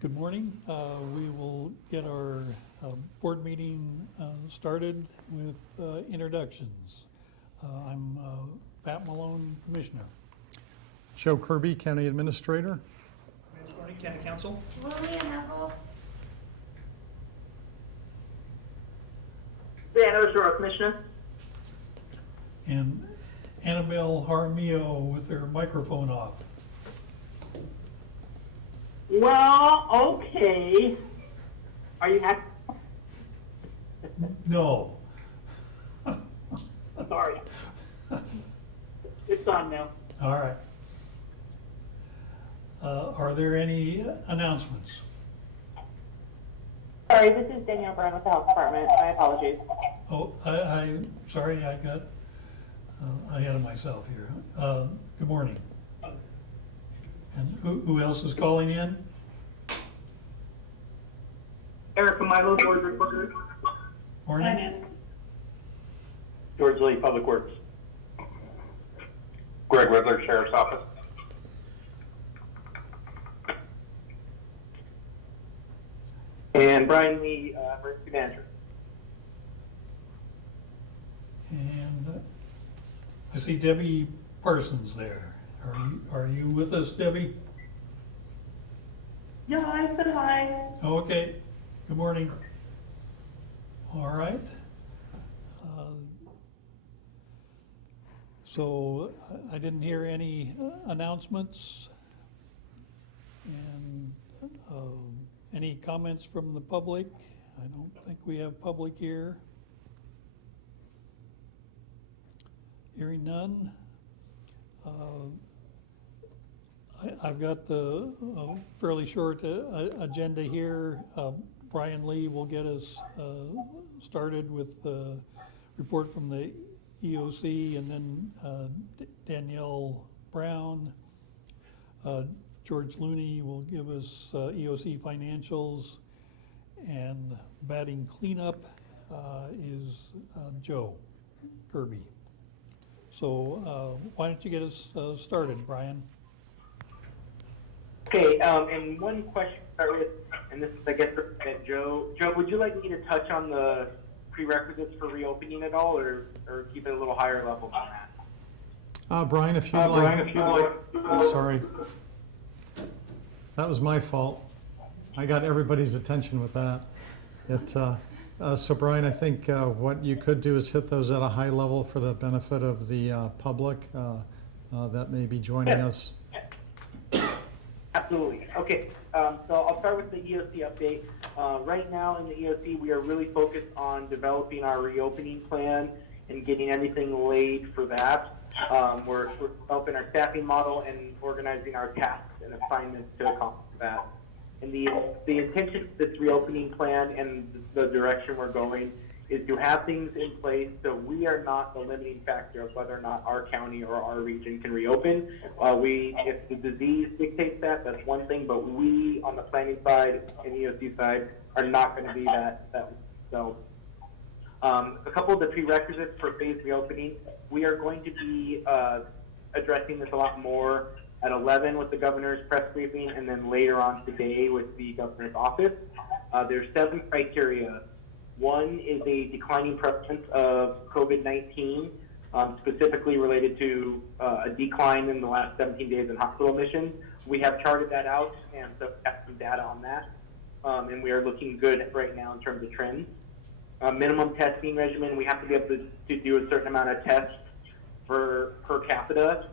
Good morning. We will get our board meeting started with introductions. I'm Pat Malone, Commissioner. Joe Kirby, County Administrator. Vance Gordy, County Council. Lillian Neville. Dan Oshiro, Commissioner. And Annabelle Jaramillo with her microphone off. Well, okay. Are you happy? No. Sorry. It's on now. All right. Are there any announcements? Sorry, this is Danielle Brown with the Health Department. My apologies. Oh, I'm sorry, I got ahead of myself here. Good morning. And who else is calling in? Erica Milo, Board Reporter. Morning. George Lee, Public Works. Greg Whitler, Sheriff's Office. And Brian Lee, Emergency Manager. And I see Debbie Parsons there. Are you with us, Debbie? Yeah, I said hi. Okay. Good morning. All right. So I didn't hear any announcements. And any comments from the public? I don't think we have public here. Hearing none. I've got the fairly short agenda here. Brian Lee will get us started with the report from the EOC, and then Danielle Brown. George Looney will give us EOC financials, and batting cleanup is Joe Kirby. So why don't you get us started, Brian? Okay, and one question to start with, and this is, I guess, for Joe. Joe, would you like me to touch on the prerequisites for reopening at all, or keep it a little higher level than that? Brian, if you'd like. Sorry. That was my fault. I got everybody's attention with that. So Brian, I think what you could do is hit those at a high level for the benefit of the public that may be joining us. Absolutely. Okay, so I'll start with the EOC update. Right now in the EOC, we are really focused on developing our reopening plan and getting everything laid for that. We're developing our staffing model and organizing our tasks and assignments to accomplish that. And the intention of this reopening plan and the direction we're going is to have things in place so we are not the limiting factor of whether or not our county or our region can reopen. If the disease dictates that, that's one thing, but we on the planning side and EOC side are not going to be that. So a couple of the prerequisites for phased reopening, we are going to be addressing this a lot more at 11 with the governor's press briefing, and then later on today with the governor's office. There's 7 criteria. One is a declining prevalence of COVID-19, specifically related to a decline in the last 17 days in hospital admissions. We have charted that out, and so we have some data on that. And we are looking good right now in terms of trends. Minimum testing regimen, we have to be able to do a certain amount of tests per capita.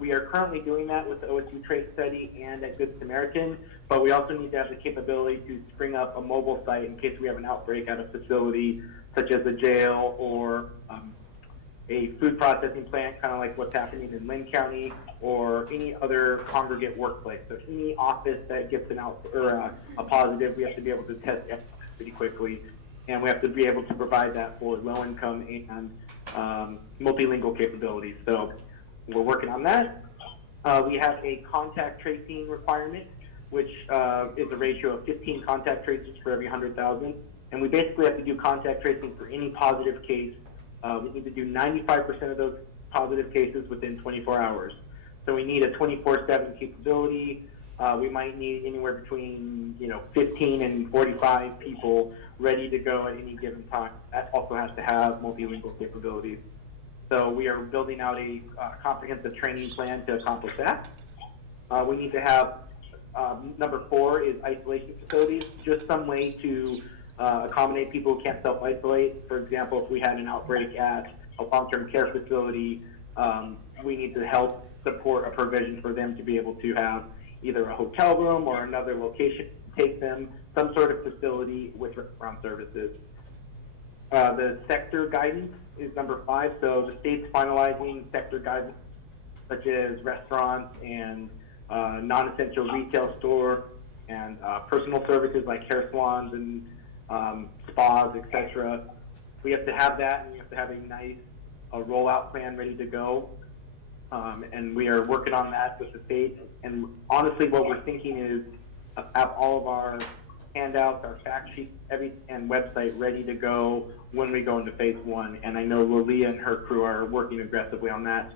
We are currently doing that with the OSU Trace Study and at Good Samaritan, but we also need to have the capability to spring up a mobile site in case we have an outbreak at a facility such as a jail or a food processing plant, kind of like what's happening in Lynn County, or any other congregate workplace. So any office that gets a positive, we have to be able to test pretty quickly, and we have to be able to provide that for low income and multilingual capabilities. So we're working on that. We have a contact tracing requirement, which is a ratio of 15 contact tracers for every 100,000. And we basically have to do contact tracing for any positive case. We need to do 95% of those positive cases within 24 hours. So we need a 24/7 capability. we might need anywhere between 15 and 45 people ready to go at any given time. That also has to have multilingual capabilities. So we are building out a comprehensive training plan to accomplish that. We need to have number 4 is isolation facilities, just some way to accommodate people who can't self-isolate. For example, if we had an outbreak at a long-term care facility, we need to help support a provision for them to be able to have either a hotel room or another location to take them, some sort of facility with wraparound services. The sector guidance is number 5. So the state's finalizing sector guidance, such as restaurants and non-essential retail store and personal services like hair salons and spas, etc. We have to have that, and we have to have a nice rollout plan ready to go. And we are working on that with the state. And honestly, what we're thinking is have all of our handouts, our fact sheets, and website ready to go when we go into phase 1. And I know Lilia and her crew are working aggressively on that.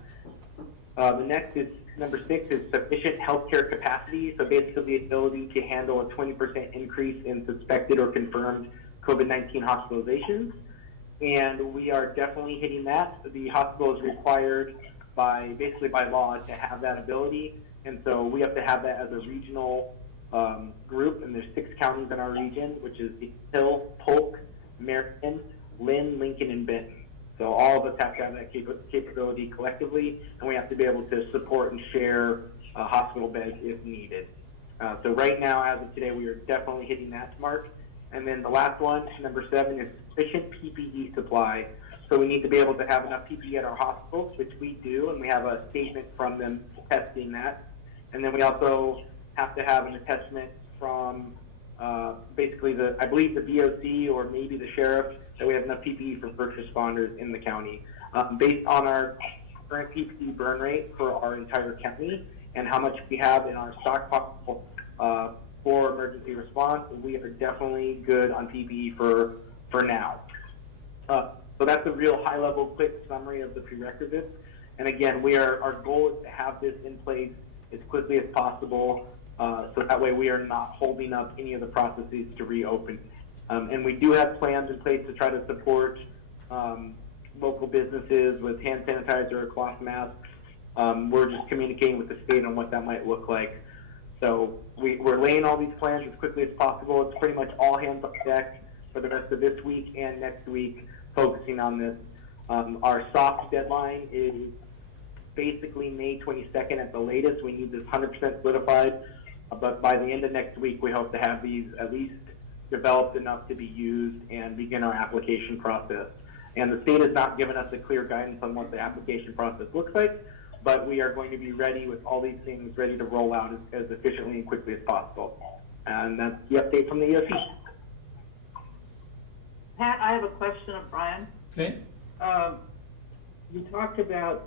The next is number 6 is sufficient healthcare capacity. So basically the ability to handle a 20% increase in suspected or confirmed COVID-19 hospitalizations. And we are definitely hitting that. The hospital is required basically by law to have that ability. And so we have to have that as a regional group. And there's 6 counties in our region, which is Hill, Polk, Marion, Lynn, Lincoln, and Benton. So all of us have to have that capability collectively, and we have to be able to support and share hospital beds if needed. So right now, as of today, we are definitely hitting that mark. And then the last one, number 7, is sufficient PPE supply. So we need to be able to have enough PPE at our hospitals, which we do, and we have a statement from them testing that. And then we also have to have an attestment from basically I believe the BOC or maybe the sheriff, that we have enough PPE for first responders in the county. Based on our current PPE burn rate for our entire county and how much we have in our stockpile for emergency response, we are definitely good on PPE for now. So that's a real high-level, quick summary of the prerequisites. And again, our goal is to have this in place as quickly as possible, so that way we are not holding up any of the processes to reopen. And we do have plans in place to try to support local businesses with hand sanitizer or cloth masks. We're just communicating with the state on what that might look like. So we're laying all these plans as quickly as possible. It's pretty much all hands on deck for the rest of this week and next week, focusing on this. Our soft deadline is basically May 22nd at the latest. We need this 100% solidified, but by the end of next week, we hope to have these at least developed enough to be used and begin our application process. And the state has not given us a clear guidance on what the application process looks like, but we are going to be ready with all these things ready to roll out as efficiently and quickly as possible. And that's the update from the EOC. Pat, I have a question of Brian. Okay. You talked about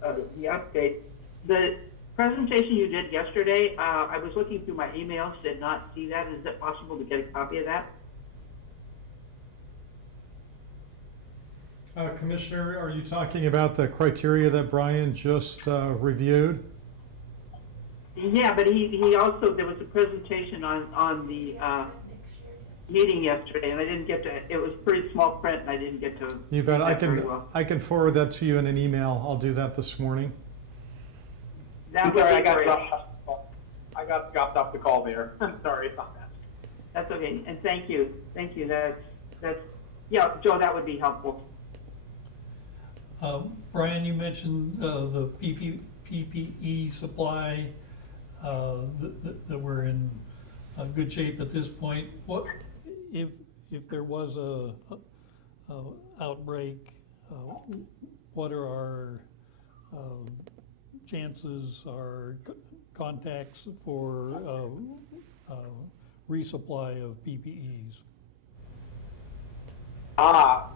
the update. The presentation you did yesterday, I was looking through my emails, did not see that. Is it possible to get a copy of that? Commissioner, are you talking about the criteria that Brian just reviewed? Yeah, but he also, there was a presentation on the meeting yesterday, and I didn't get to, it was pretty small print, and I didn't get to. You bet. Well. I can forward that to you in an email. I'll do that this morning. That would Sorry, be great. I got dropped off the call there. I'm sorry about that. That's okay, and thank you. Thank you. That's yeah, Joe, that would be helpful. Brian, you mentioned the PPE supply, that we're in good shape at this point. What if there was a outbreak? What are our chances, our contacts for resupply of PPEs?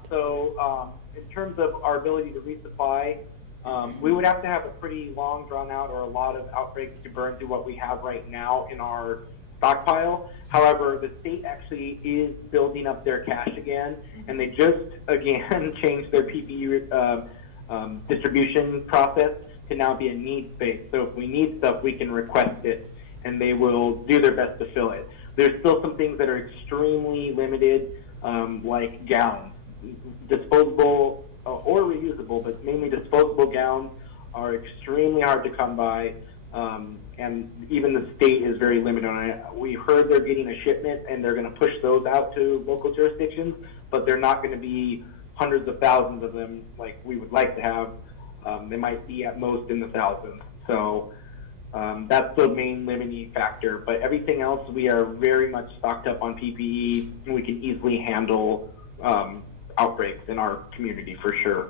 So in terms of our ability to resupply, we would have to have a pretty long, drawn out, or a lot of outbreaks to burn through what we have right now in our stockpile. However, the state actually is building up their cache again, and they just again changed their PPE distribution process to now be a needs based. So if we need stuff, we can request it, and they will do their best to fill it. There's still some things that are extremely limited, like gowns, disposable or reusable, but mainly disposable gowns are extremely hard to come by, and even the state is very limited on it. We heard they're getting a shipment and they're going to push those out to local jurisdictions, but they're not going to be hundreds of thousands of them like we would like to have. They might be at most in the thousands. So that's the main limiting factor. But everything else, we are very much stocked up on PPE, and we can easily handle outbreaks in our community for sure.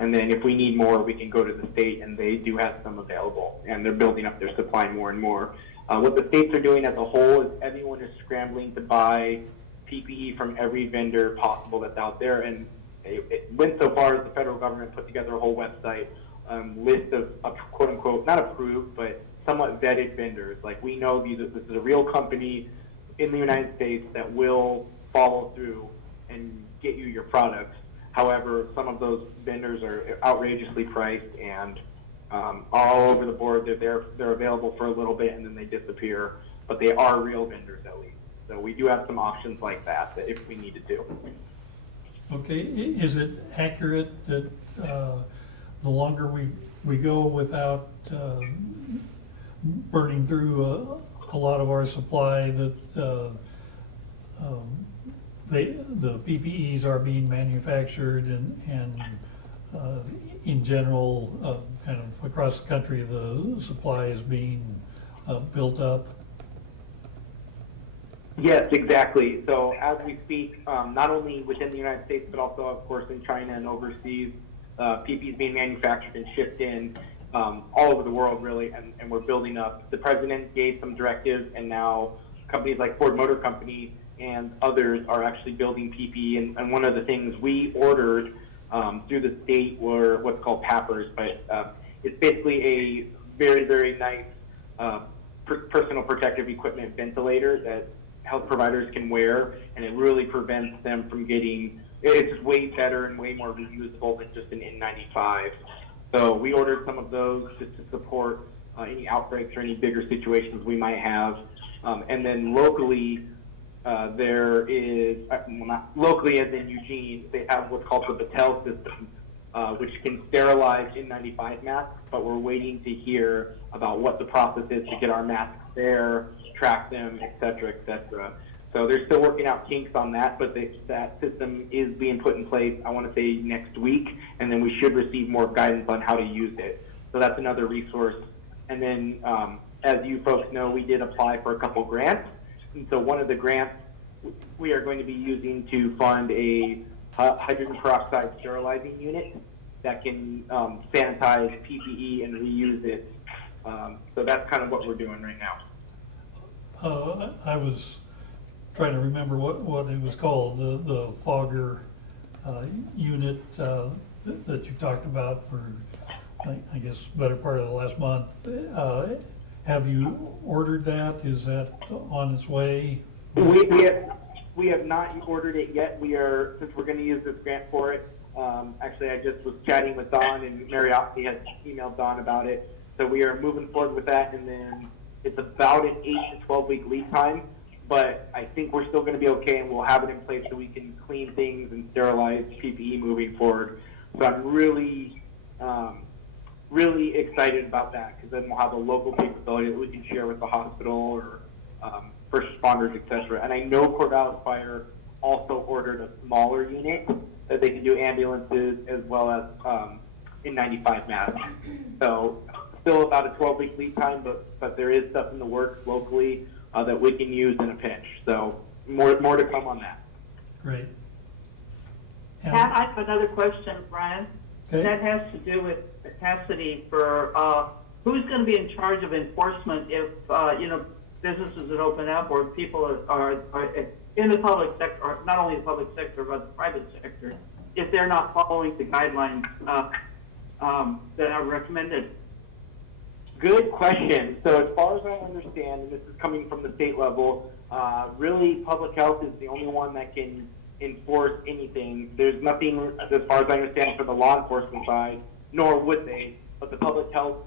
And then if we need more, we can go to the state, and they do have some available, and they're building up their supply more and more. What the states are doing as a whole is everyone is scrambling to buy PPE from every vendor possible that's out there, and it went so far as the federal government put together a whole website list of quote-unquote, not approved, but somewhat vetted vendors. Like, we know this is a real company in the United States that will follow through and get you your products. However, some of those vendors are outrageously priced and all over the board. They're available for a little bit and then they disappear, but they are real vendors at least. So we do have some options like that if we needed to. Okay, is it accurate that the longer we go without burning through a lot of our supply, that the PPEs are being manufactured and in general, kind of across the country, the supply is being built up? Yes, exactly. So as we speak, not only within the United States, but also, of course, in China and overseas, PPE is being manufactured and shipped in all over the world, really, and we're building up. The president gave some directives, and now companies like Ford Motor Company and others are actually building PPE. And one of the things we ordered through the state were what's called PAPRs, but it's basically a very, very nice personal protective equipment ventilator that health providers can wear, and it really prevents them from getting, it's way better and way more reusable than just an N95. So we ordered some of those just to support any outbreaks or any bigger situations we might have. And then locally, there is, not locally as in Eugene, they have what's called the Battelle system, which can sterilize N95 masks, but we're waiting to hear about what the process is to get our masks there, track them, et cetera, et cetera. So they're still working out kinks on that, but that system is being put in place, I want to say next week, and then we should receive more guidance on how to use it. So that's another resource. And then, as you folks know, we did apply for a couple grants. And so one of the grants we are going to be using to fund a hydrogen peroxide sterilizing unit that can sanitize PPE and reuse it. So that's kind of what we're doing right now. I was trying to remember what it was called, the fogger unit that you talked about for, I guess, better part of the last month. Have you ordered that? Is that on its way? We have not ordered it yet. Since we're going to use this grant for it. Actually, I just was chatting with Don, and Mariotti had emailed Don about it. So we are moving forward with that, and then it's about an 8 to 12 week lead time. But I think we're still going to be okay, and we'll have it in place so we can clean things and sterilize PPE moving forward. So I'm really, really excited about that, because then we'll have a local capability that we can share with the hospital or first responders, et cetera. And I know Corvallis Fire also ordered a smaller unit that they can do ambulances as well as N95 masks. So still about a 12-week lead time, but there is stuff in the works locally that we can use in a pinch. So more to come on that. Great. Pat, I have another question, Brian. Okay. That has to do with capacity for who's going to be in charge of enforcement if businesses that open up or people are in the public sector, or not only the public sector but the private sector, if they're not following the guidelines that are recommended. Good question. So as far as I understand, and this is coming from the state level, really public health is the only one that can enforce anything. There's nothing, as far as I understand, for the law enforcement side, nor would they, but the public health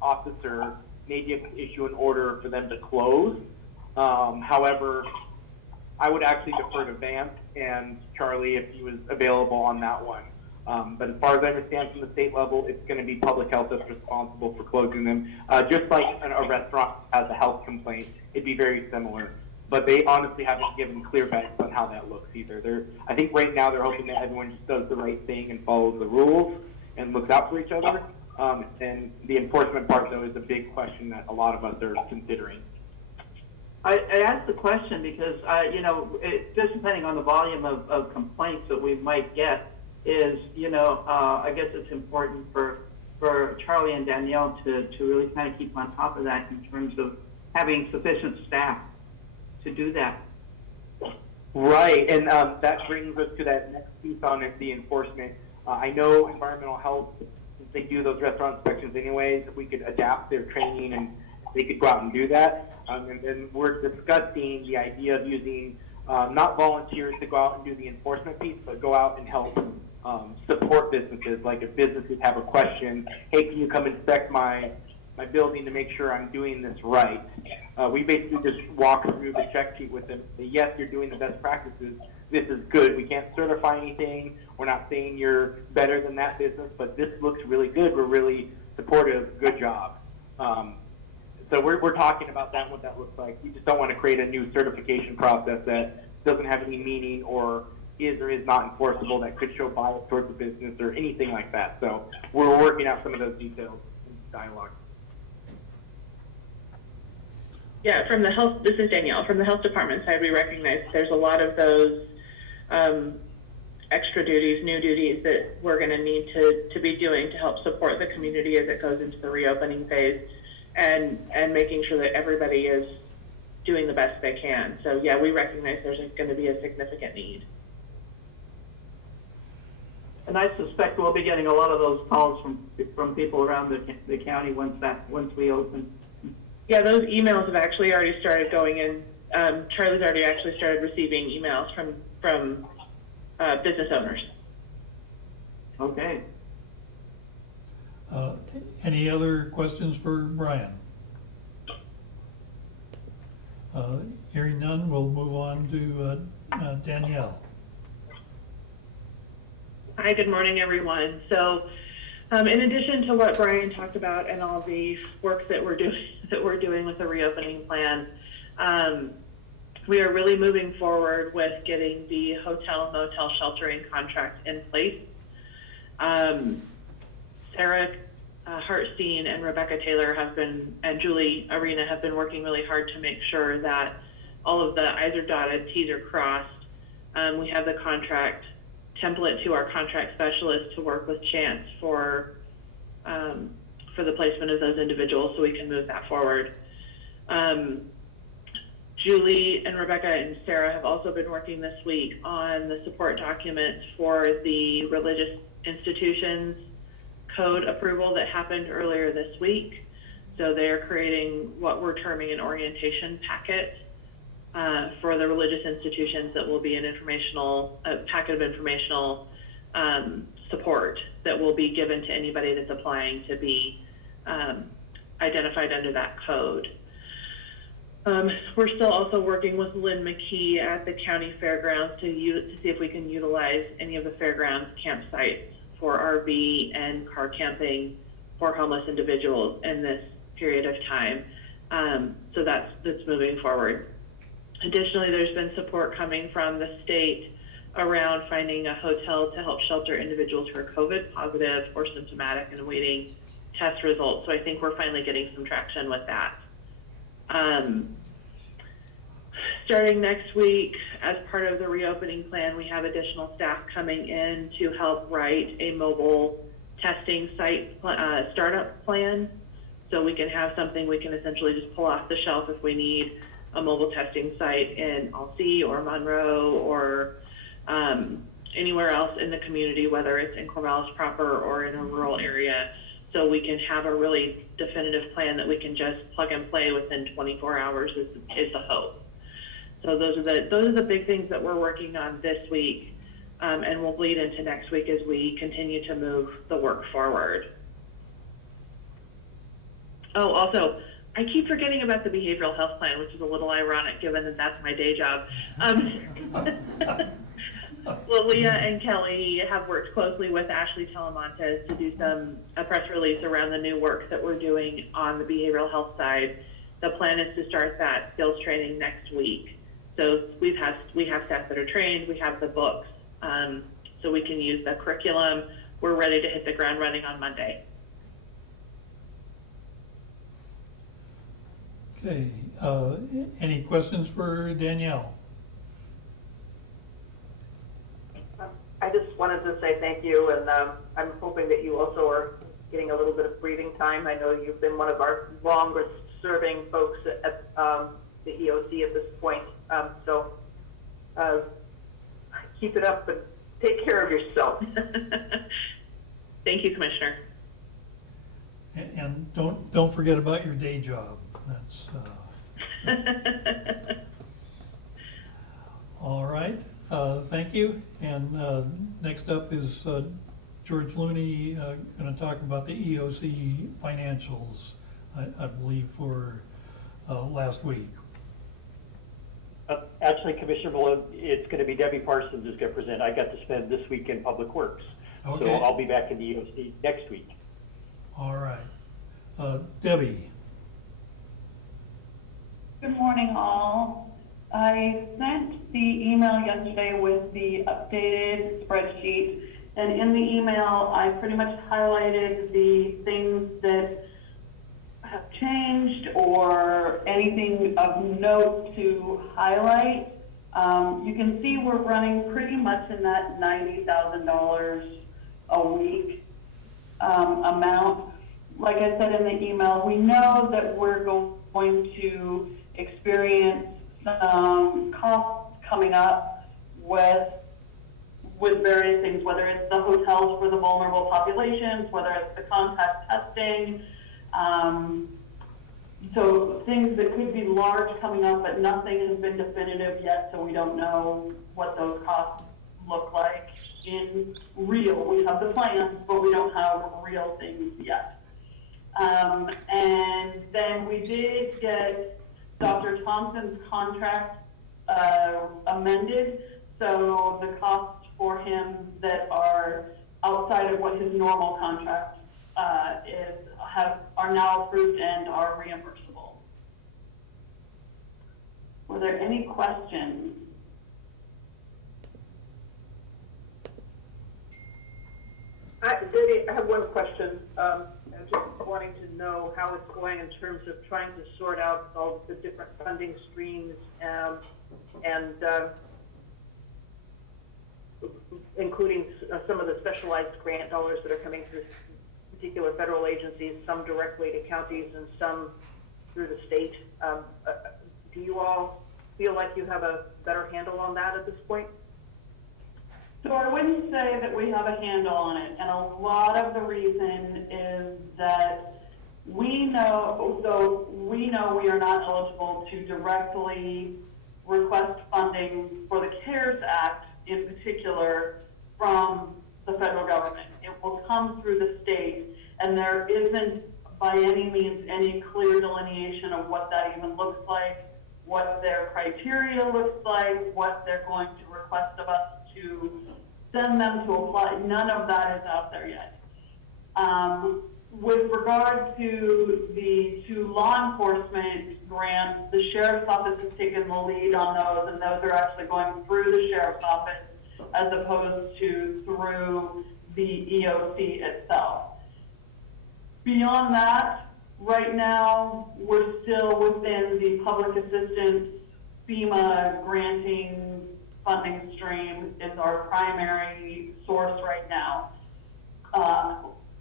officer maybe issue an order for them to close. However, I would actually defer to Vance and Charlie if he was available on that one. But as far as I understand from the state level, it's going to be public health that's responsible for closing them. Just like a restaurant has a health complaint, it'd be very similar. But they honestly haven't given clear guidance on how that looks either. I think right now they're hoping that everyone just does the right thing and follows the rules and looks out for each other. And the enforcement part, though, is a big question that a lot of us are considering. I asked the question because, just depending on the volume of complaints that we might get, I guess it's important for Charlie and Danielle to really kind of keep on top of that in terms of having sufficient staff to do that. Right, and that brings us to that next piece on the enforcement. I know environmental health, since they do those restaurant inspections anyways, if we could adapt their training and they could go out and do that. And then we're discussing the idea of using not volunteers to go out and do the enforcement piece, but go out and help support businesses. Like if businesses have a question, hey, can you come inspect my building to make sure I'm doing this right? We basically just walk through the check sheet with them. Say, yes, you're doing the best practices. This is good. We can't certify anything. We're not saying you're better than that business, but this looks really good. We're really supportive. Good job. So we're talking about that, what that looks like. We just don't want to create a new certification process that doesn't have any meaning or is not enforceable, that could show bias towards the business or anything like that. So we're working out some of those details in dialogue. Yeah, this is Danielle. From the health department side, we recognize there's a lot of those extra duties, new duties that we're going to need to be doing to help support the community as it goes into the reopening phase and making sure that everybody is doing the best they can. So yeah, we recognize there's going to be a significant need. And I suspect we'll be getting a lot of those calls from people around the county once we open. Yeah, those emails have actually already started going in. Charlie's already actually started receiving emails from business owners. Okay. Any other questions for Brian? Hearing none, we'll move on to Danielle. Hi, good morning, everyone. So, in addition to what Brian talked about and all the work that we're doing with the reopening plan, we are really moving forward with getting the hotel and motel sheltering contract in place. Sarah Hartstein and Rebecca Taylor and Julie Arena have been working really hard to make sure that all of the I's are dotted, T's are crossed. We have the contract template to our contract specialist to work with Chance for the placement of those individuals so we can move that forward. Julie and Rebecca and Sarah have also been working this week on the support documents for the religious institutions code approval that happened earlier this week. So they are creating what we're terming an orientation packet for the religious institutions that will be a packet of informational support that will be given to anybody that's applying to be identified under that code. We're still also working with Lynn McKee at the county fairgrounds to see if we can utilize any of the fairgrounds campsites for RV and car camping for homeless individuals in this period of time. So that's moving forward. Additionally, there's been support coming from the state around finding a hotel to help shelter individuals who are COVID positive or symptomatic and awaiting test results. So I think we're finally getting some traction with that. Starting next week, as part of the reopening plan, we have additional staff coming in to help write a mobile testing site startup plan. So we can have something we can essentially just pull off the shelf if we need a mobile testing site in Alsea or Monroe or anywhere else in the community, whether it's in Corvallis proper or in a rural area. So we can have a really definitive plan that we can just plug and play within 24 hours is the hope. So those are the big things that we're working on this week, and we'll bleed into next week as we continue to move the work forward. Oh, also, I keep forgetting about the behavioral health plan, which is a little ironic given that that's my day job. Lilia and Kelly have worked closely with Ashley Telemontes to do a press release around the new work that we're doing on the behavioral health side. The plan is to start that skills training next week. So we have staff that are trained, we have the books, so we can use the curriculum. We're ready to hit the ground running on Monday. Okay, any questions for Danielle? I just wanted to say thank you, and I'm hoping that you also are getting a little bit of breathing time. I know you've been one of our longest serving folks at the EOC at this point. So keep it up and take care of yourself. Thank you, Commissioner. And don't forget about your day job. That's all right. Thank you. And next up is George Looney going to talk about the EOC financials, I believe, for last week. Actually, Commissioner Malone, it's going to be Debbie Parsons who's going to present. I got to spend this week in Public Works. Okay. So I'll be back in the EOC next week. All right. Debbie. Good morning, all. I sent the email yesterday with the updated spreadsheet, and in the email, I pretty much highlighted the things that have changed or anything of note to highlight. You can see we're running pretty much in that $90,000 a week amount. Like I said in the email, we know that we're going to experience some costs coming up with various things, whether it's the hotels for the vulnerable populations, whether it's the contact testing. So things that could be large coming up, but nothing has been definitive yet, so we don't know what those costs look like in real. We have the plans, but we don't have real things yet. And then we did get Dr. Thompson's contract amended, so the costs for him that are outside of what his normal contract are now approved and are reimbursable. Were there any questions? Debbie, I have one question. I'm just wanting to know how it's going in terms of trying to sort out all the different funding streams and including some of the specialized grant dollars that are coming through particular federal agencies, some directly to counties and some through the state. Do you all feel like you have a better handle on that at this point? So I wouldn't say that we have a handle on it, and a lot of the reason is that we know we are not eligible to directly request funding for the CARES Act in particular from the federal government. It will come through the state, and there isn't by any means any clear delineation of what that even looks like, what their criteria looks like, what they're going to request of us to send them to apply. None of that is out there yet. With regard to the two law enforcement grants, the sheriff's office has taken the lead on those, and those are actually going through the sheriff's office as opposed to through the EOC itself. Beyond that, right now, we're still within the public assistance FEMA granting funding stream is our primary source right now.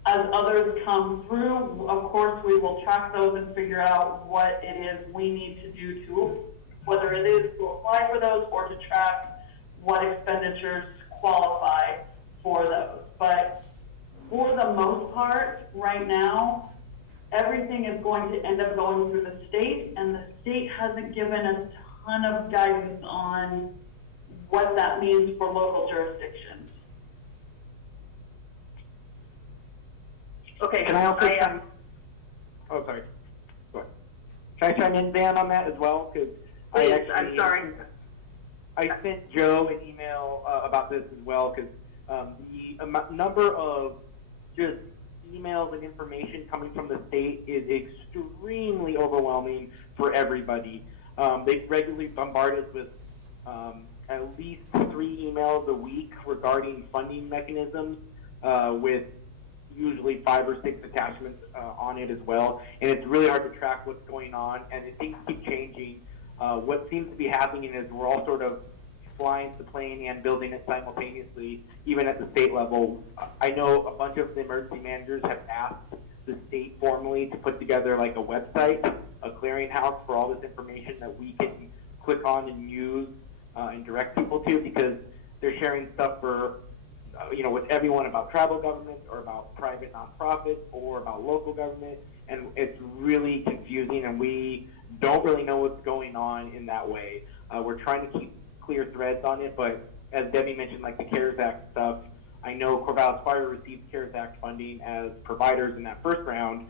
As others come through, of course, we will track those and figure out what it is we need to do to, whether it is to apply for those or to track what expenditures qualify for those. But for the most part, right now, everything is going to end up going through the state, and the state hasn't given a ton of guidance on what that means for local jurisdictions. Okay. Can I also? Oh, sorry. Go ahead. Can I chime in, Van, on that as well? Because Please, I'm sorry. I sent Joe an email about this as well, because the number of just emails and information coming from the state is extremely overwhelming for everybody. They regularly bombard us with at least 3 emails a week regarding funding mechanisms, with usually 5 or 6 attachments on it as well. And it's really hard to track what's going on, and things keep changing. What seems to be happening is we're all sort of flying the plane and building it simultaneously, even at the state level. I know a bunch of the emergency managers have asked the state formally to put together like a website, a clearinghouse for all this information that we can click on and use and direct people to, because they're sharing stuff for, with everyone about tribal governments or about private nonprofits or about local government, and it's really confusing, and we don't really know what's going on in that way. We're trying to keep clear threads on it, but as Debbie mentioned, like the CARES Act stuff, I know Corvallis Fire received CARES Act funding as providers in that first round.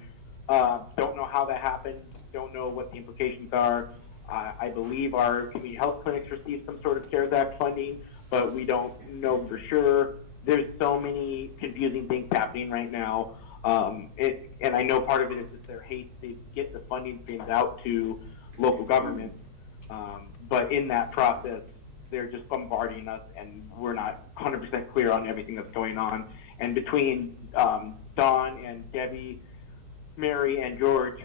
Don't know how that happened, don't know what the implications are. I believe our community health clinics received some sort of CARES Act funding, but we don't know for sure. There's so many confusing things happening right now. And I know part of it is just their haste to get the funding streams out to local governments. But in that process, they're just bombarding us, and we're not 100% clear on everything that's going on. And between Dawn and Debbie, Mary and George,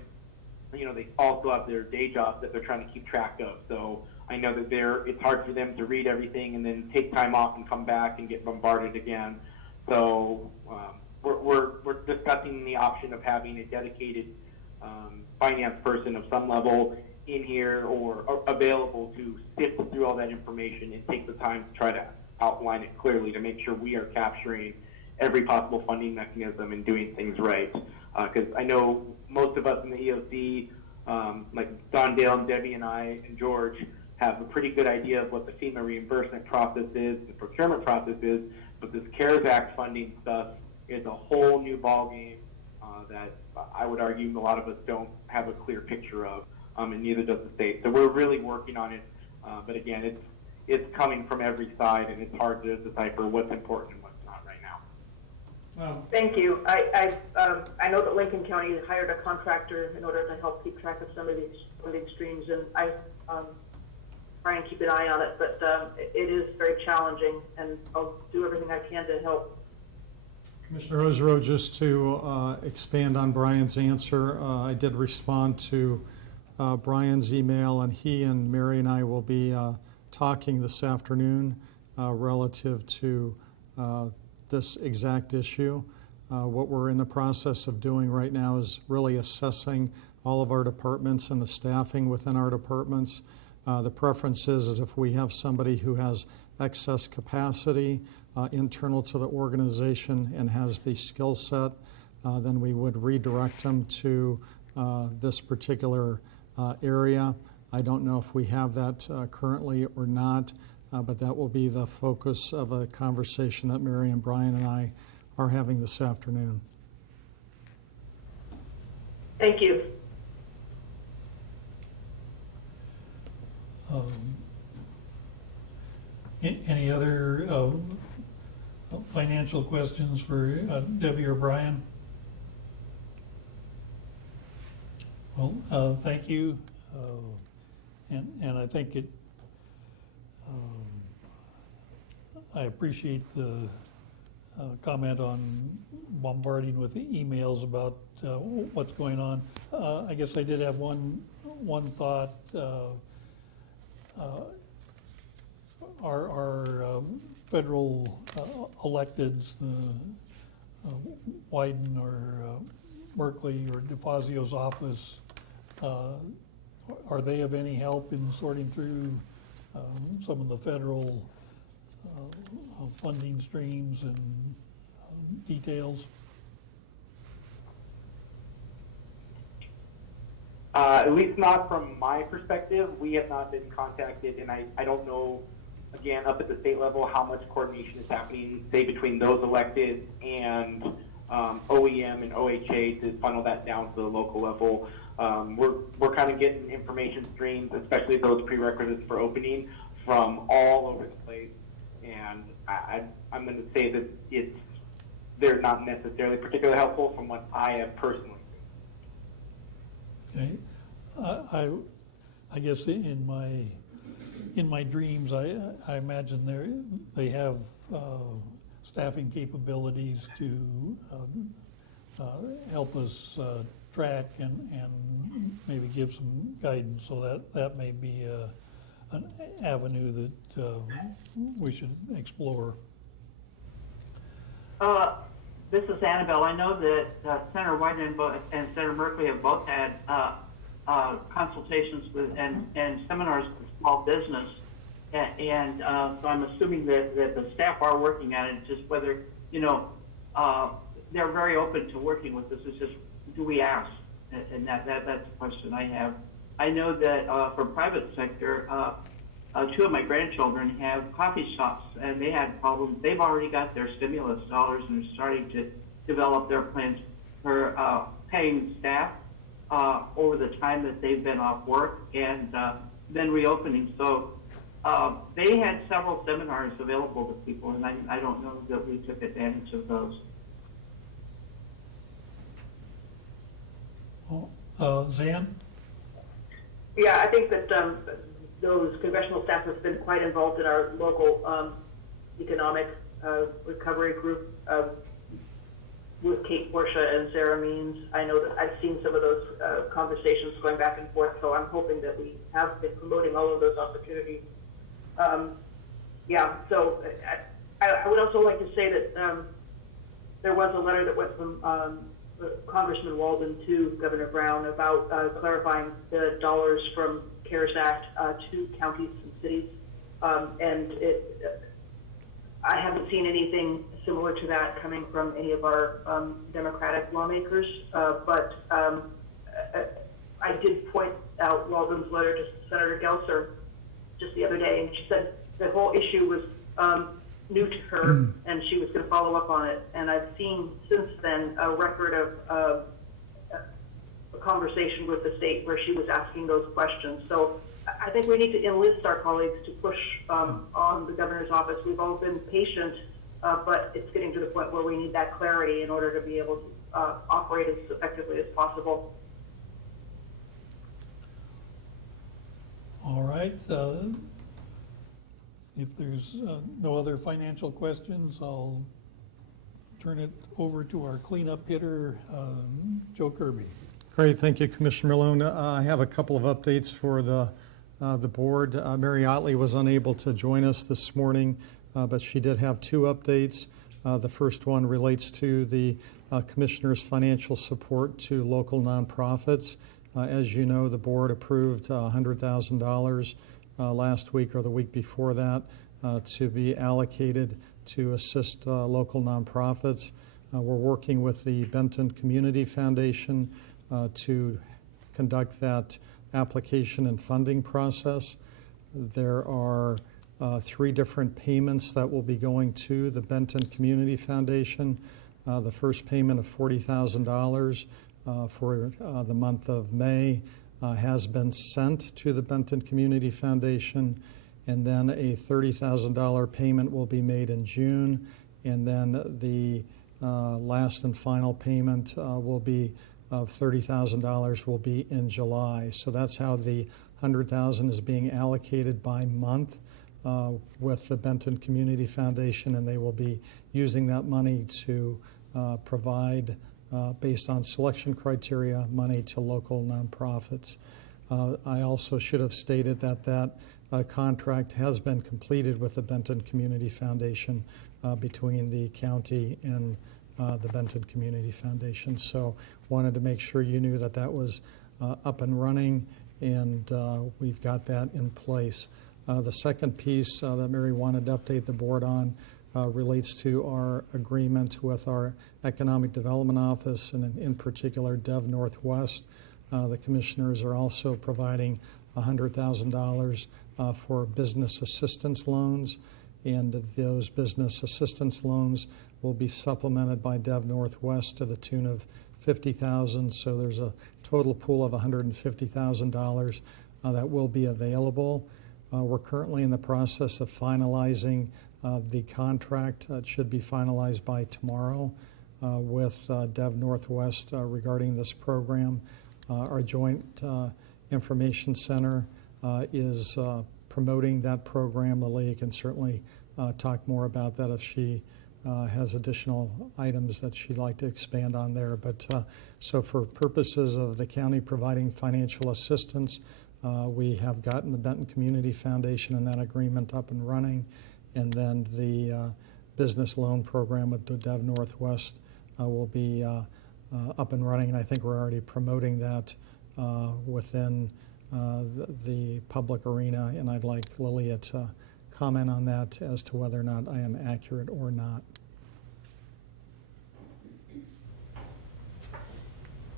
they also have their day jobs that they're trying to keep track of. So I know that it's hard for them to read everything and then take time off and come back and get bombarded again. So we're discussing the option of having a dedicated finance person of some level in here or available to sift through all that information and take the time to try to outline it clearly to make sure we are capturing every possible funding mechanism and doing things right. Because I know most of us in the EOC, like Don Dale and Debbie and I and George, have a pretty good idea of what the FEMA reimbursement process is, the procurement process is, but this CARES Act funding stuff is a whole new ballgame that I would argue a lot of us don't have a clear picture of, and neither does the state. So we're really working on it, but again, it's coming from every side, and it's hard to decipher what's important and what's not right now. Thank you. I know that Lincoln County hired a contractor in order to help keep track of some of these funding streams, and I try and keep an eye on it, but it is very challenging, and I'll do everything I can to help. Commissioner Ozero, just to expand on Brian's answer, I did respond to Brian's email, and he and Mary and I will be talking this afternoon relative to this exact issue. What we're in the process of doing right now is really assessing all of our departments and the staffing within our departments. The preference is if we have somebody who has excess capacity internal to the organization and has the skill set, then we would redirect them to this particular area. I don't know if we have that currently or not, but that will be the focus of a conversation that Mary and Brian and I are having this afternoon. Thank you. Any other financial questions for Debbie or Brian? Well, thank you, and I think I appreciate the comment on bombarding with emails about what's going on. I guess I did have one thought. Our federal electeds, Wyden or Berkeley or DeFazio's office, are they of any help in sorting through some of the federal funding streams and details? At least not from my perspective. We have not been contacted, and I don't know, again, up at the state level, how much coordination is happening, say, between those elected and OEM and OHA to funnel that down to the local level. We're kind of getting information streams, especially those prerequisites for opening, from all over the place. And I'm going to say that they're not necessarily particularly helpful from what I have personally. Okay, I guess in my dreams, I imagine they have staffing capabilities to help us track and maybe give some guidance, so that may be an avenue that we should explore. This is Annabelle. I know that Senator Wyden and Senator Merkley have both had consultations with and seminars with small business, and so I'm assuming that the staff are working at it. Just whether they're very open to working with us. It's just, do we ask? And that's the question I have. I know that for private sector, two of my grandchildren have coffee shops, and they had problems. They've already got their stimulus dollars and are starting to develop their plans for paying staff over the time that they've been off work and then reopening. So they had several seminars available to people, and I don't know that we took advantage of those. Zan? Yeah, I think that those congressional staff have been quite involved in our local economic recovery group with Kate Portia and Sarah Means. I know that I've seen some of those conversations going back and forth, so I'm hoping that we have been promoting all of those opportunities. So I would also like to say that there was a letter that went from Congressman Walden to Governor Brown about clarifying the dollars from CARES Act to counties and cities, I haven't seen anything similar to that coming from any of our Democratic lawmakers, but I did point out Walden's letter to Senator Gelser just the other day, and she said the whole issue was new to her, and she was going to follow up on it. And I've seen since then a record of a conversation with the state where she was asking those questions. So I think we need to enlist our colleagues to push on the governor's office. We've all been patient, but it's getting to the point where we need that clarity in order to be able to operate as effectively as possible. All right. If there's no other financial questions, I'll turn it over to our cleanup hitter, Joe Kirby. Great, thank you, Commissioner Malone. I have a couple of updates for the board. Mary Otley was unable to join us this morning, but she did have two updates. The first one relates to the Commissioner's financial support to local nonprofits. As you know, the board approved $100,000 last week or the week before that to be allocated to assist local nonprofits. We're working with the Benton Community Foundation to conduct that application and funding process. There are 3 different payments that will be going to the Benton Community Foundation. The first payment of $40,000 for the month of May has been sent to the Benton Community Foundation, and then a $30,000 payment will be made in June, and then the last and final payment will be of $30,000 will be in July. So that's how the $100,000 is being allocated by month with the Benton Community Foundation, and they will be using that money to provide, based on selection criteria, money to local nonprofits. I also should have stated that contract has been completed with the Benton Community Foundation between the county and the Benton Community Foundation. So wanted to make sure you knew that was up and running, and we've got that in place. The second piece that Mary wanted to update the board on relates to our agreement with our Economic Development Office, and in particular Dev Northwest. The commissioners are also providing $100,000 for business assistance loans, and those business assistance loans will be supplemented by Dev Northwest to the tune of $50,000. So there's a total pool of $150,000 that will be available. We're currently in the process of finalizing the contract. It should be finalized by tomorrow with Dev Northwest regarding this program. Our Joint Information Center is promoting that program. Lilia can certainly talk more about that if she has additional items that she'd like to expand on there. But so for purposes of the county providing financial assistance, we have gotten the Benton Community Foundation and that agreement up and running. And then the business loan program with Dev Northwest will be up and running. And I think we're already promoting that within the public arena. And I'd like Lilia to comment on that as to whether or not I am accurate or not.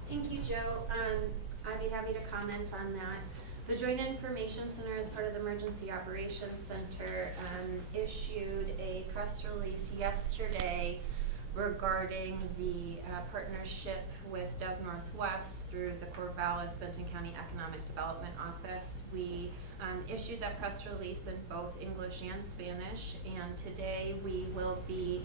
Thank you, Joe. I'd be happy to comment on that. The Joint Information Center, as part of the Emergency Operations Center, issued a press release yesterday regarding the partnership with Dev Northwest through the Corvallis Benton County Economic Development Office. We issued that press release in both English and Spanish, and today we will be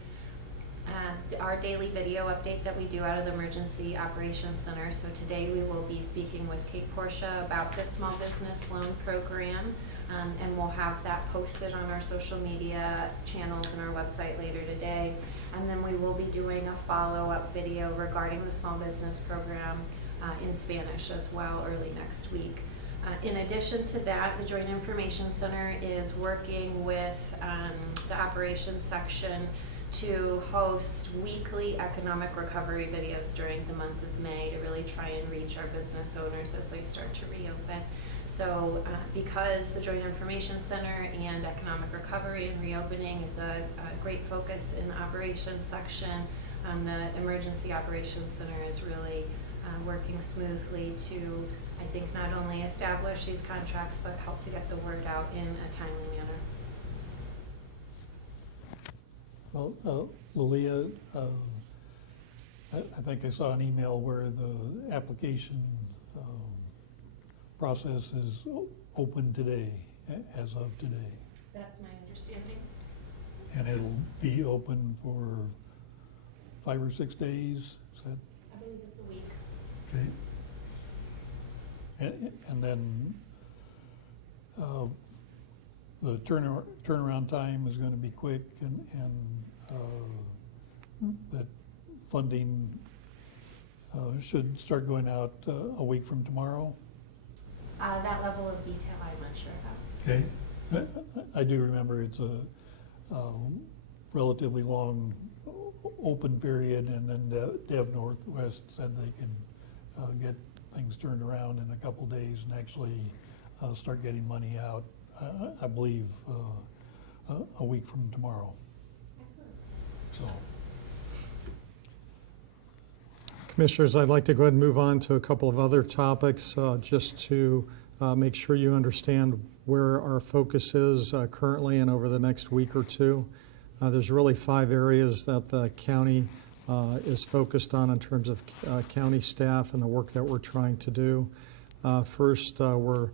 our daily video update that we do out of the Emergency Operations Center. So today we will be speaking with Kate Portia about the small business loan program, and we'll have that posted on our social media channels and our website later today. And then we will be doing a follow-up video regarding the small business program in Spanish as well early next week. In addition to that, the Joint Information Center is working with the operations section to host weekly economic recovery videos during the month of May to really try and reach our business owners as they start to reopen. So because the Joint Information Center and economic recovery and reopening is a great focus in the operations section, the Emergency Operations Center is really working smoothly to, I think, not only establish these contracts, but help to get the word out in a timely manner. Well, Lilia, I think I saw an email where the application process is open today, as of today. That's my understanding. And it'll be open for 5 or 6 days, is that? I believe it's a week. Okay. And then the turnaround time is going to be quick, and that funding should start going out a week from tomorrow. That level of detail I'm not sure about. Okay. I do remember it's a relatively long open period, and then Dev Northwest said they can get things turned around in a couple days and actually start getting money out, I believe, a week from tomorrow. Excellent. So. Commissioners, I'd like to go ahead and move on to a couple of other topics just to make sure you understand where our focus is currently and over the next week or two. There's really 5 areas that the county is focused on in terms of county staff and the work that we're trying to do. First, we're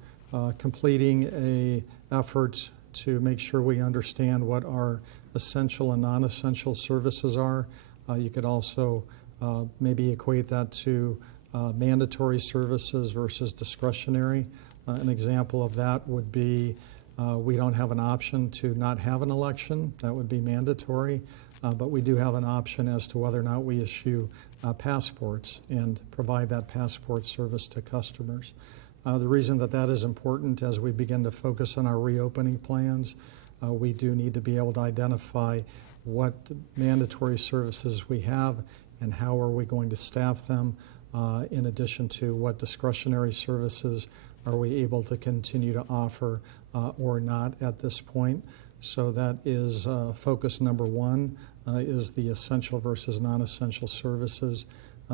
completing an effort to make sure we understand what our essential and non-essential services are. You could also maybe equate that to mandatory services versus discretionary. An example of that would be we don't have an option to not have an election. That would be mandatory. But we do have an option as to whether or not we issue passports and provide that passport service to customers. The reason that that is important as we begin to focus on our reopening plans, we do need to be able to identify what mandatory services we have and how are we going to staff them, in addition to what discretionary services are we able to continue to offer or not at this point. So that is focus number 1, is the essential versus non-essential services.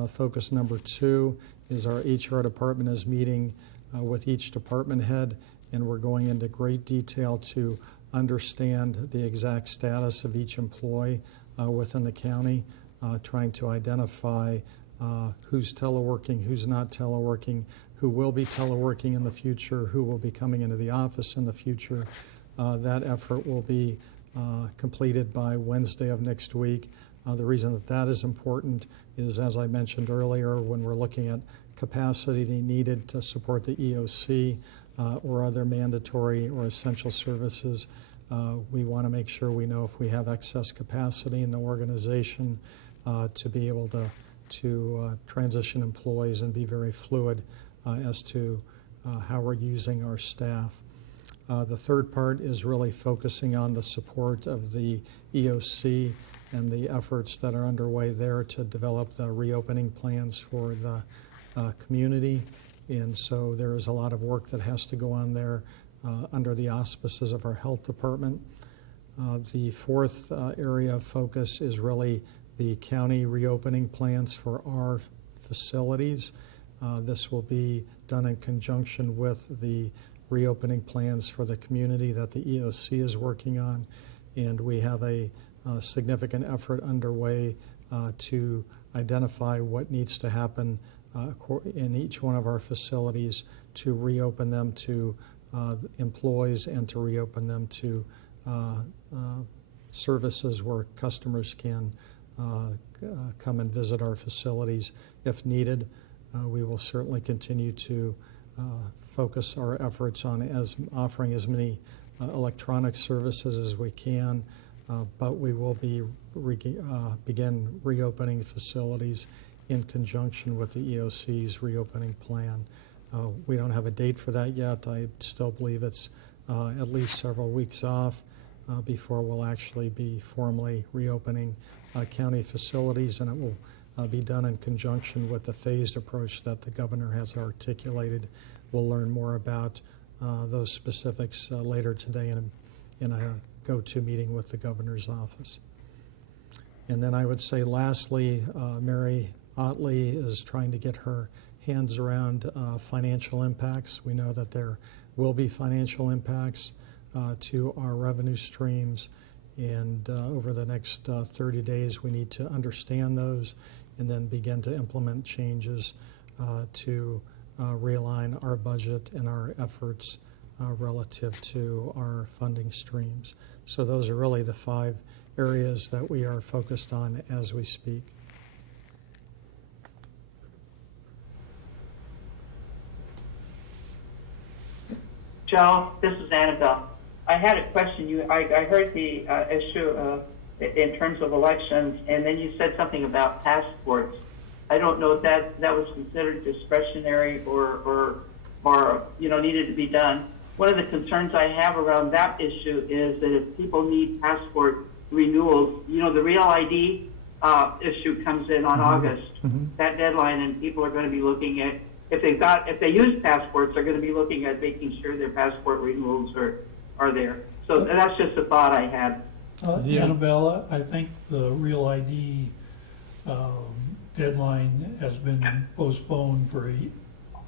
Focus number 2 is our HR department is meeting with each department head, and we're going into great detail to understand the exact status of each employee within the county, trying to identify who's teleworking, who's not teleworking, who will be teleworking in the future, who will be coming into the office in the future. That effort will be completed by Wednesday of next week. The reason that that is important is, as I mentioned earlier, when we're looking at capacity needed to support the EOC or other mandatory or essential services, we want to make sure we know if we have excess capacity in the organization to be able to transition employees and be very fluid as to how we're using our staff. The third part is really focusing on the support of the EOC and the efforts that are underway there to develop the reopening plans for the community. And so there is a lot of work that has to go on there under the auspices of our health department. The fourth area of focus is really the county reopening plans for our facilities. This will be done in conjunction with the reopening plans for the community that the EOC is working on. And we have a significant effort underway to identify what needs to happen in each one of our facilities to reopen them to employees and to reopen them to services where customers can come and visit our facilities if needed. We will certainly continue to focus our efforts on offering as many electronic services as we can, but we will be begin reopening facilities in conjunction with the EOC's reopening plan. We don't have a date for that yet. I still believe it's at least several weeks off before we'll actually be formally reopening county facilities, and it will be done in conjunction with the phased approach that the governor has articulated. We'll learn more about those specifics later today in a go-to meeting with the governor's office. And then I would say lastly, Mary Otley is trying to get her hands around financial impacts. We know that there will be financial impacts to our revenue streams, and over the next 30 days we need to understand those and then begin to implement changes to realign our budget and our efforts relative to our funding streams. So those are really the 5 areas that we are focused on as we speak. Joe, this is Annabelle. I had a question. I heard the issue in terms of elections, and then you said something about passports. I don't know if that was considered discretionary or needed to be done. One of the concerns I have around that issue is that if people need passport renewals, the Real ID issue comes in on August, that deadline, and people are going to be looking at, if they use passports, they're going to be looking at making sure their passport renewals are there. So that's just a thought I had. Annabella, I think the Real ID deadline has been postponed for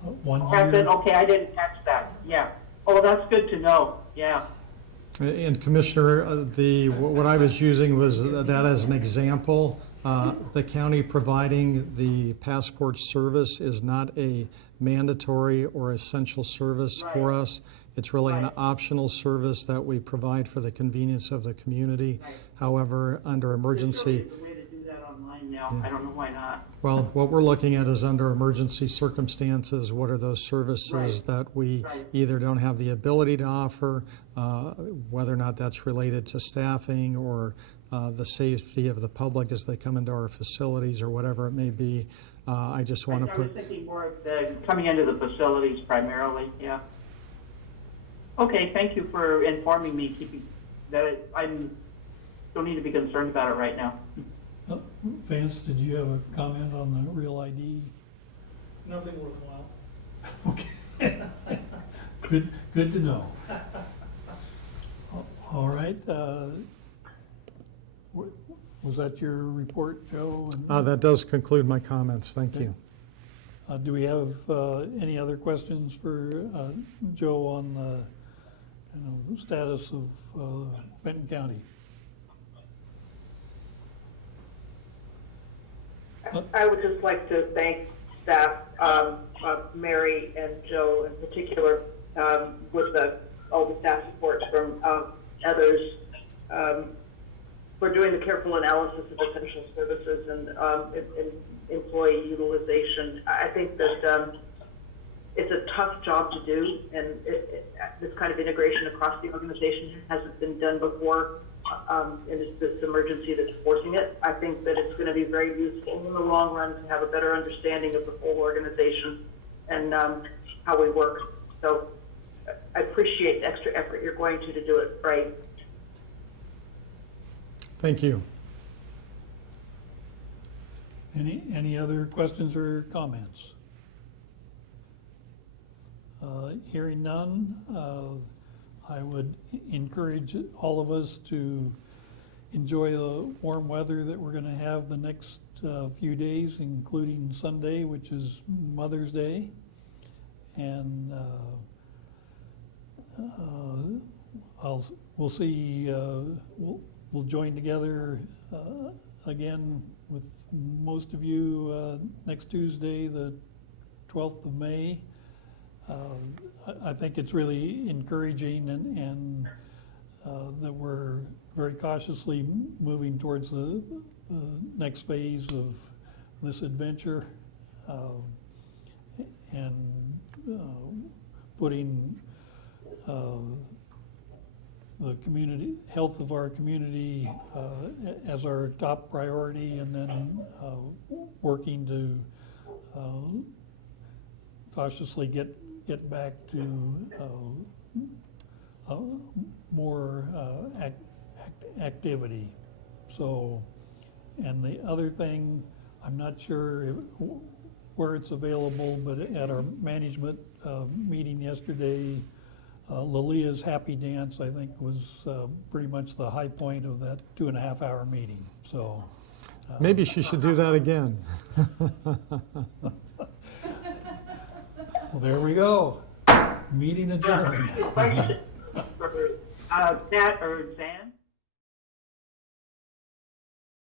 1 year. Okay, I didn't catch that. Yeah. Oh, that's good to know. Yeah. And Commissioner, what I was using was that as an example. The county providing the passport service is not a mandatory or essential service for us. It's really an optional service that we provide for the convenience of the community. However, under emergency... There's a way to do that online now. I don't know why not. Well, what we're looking at is under emergency circumstances, what are those services that we either don't have the ability to offer, whether or not that's related to staffing or the safety of the public as they come into our facilities or whatever it may be. I just want to I was thinking more of the coming into the facilities primarily, yeah. Okay, thank you for informing me, keeping that I don't need to be concerned about it right now. Vance, did you have a comment on the Real ID? Nothing worthwhile. Okay. Good to know. All right. Was that your report, Joe? that does conclude my comments. Thank you. Do we have any other questions for Joe on the status of Benton County? I would just like to thank staff, Mary and Joe in particular, with all the staff support from others, for doing the careful analysis of essential services and employee utilization. I think that it's a tough job to do, and this kind of integration across the organization hasn't been done before. And it's this emergency that's forcing it. I think that it's going to be very useful in the long run to have a better understanding of the whole organization and how we work. So I appreciate the extra effort you're going to do it right. Thank you. Any other questions or comments? Hearing none, I would encourage all of us to enjoy the warm weather that we're going to have the next few days, including Sunday, which is Mother's Day. And we'll see, we'll join together again with most of you next Tuesday, the 12th of May. I think it's really encouraging and that we're very cautiously moving towards the next phase of this adventure, and putting the community, health of our community as our top priority, and then working to cautiously get back to more activity. So, and the other thing, I'm not sure where it's available, but at our management meeting yesterday, Lilia's Happy Dance, I think, was pretty much the high point of that 2.5-hour meeting. So Maybe she should do that again. well, there we go. Meeting adjourned. Question for Nat or Zan?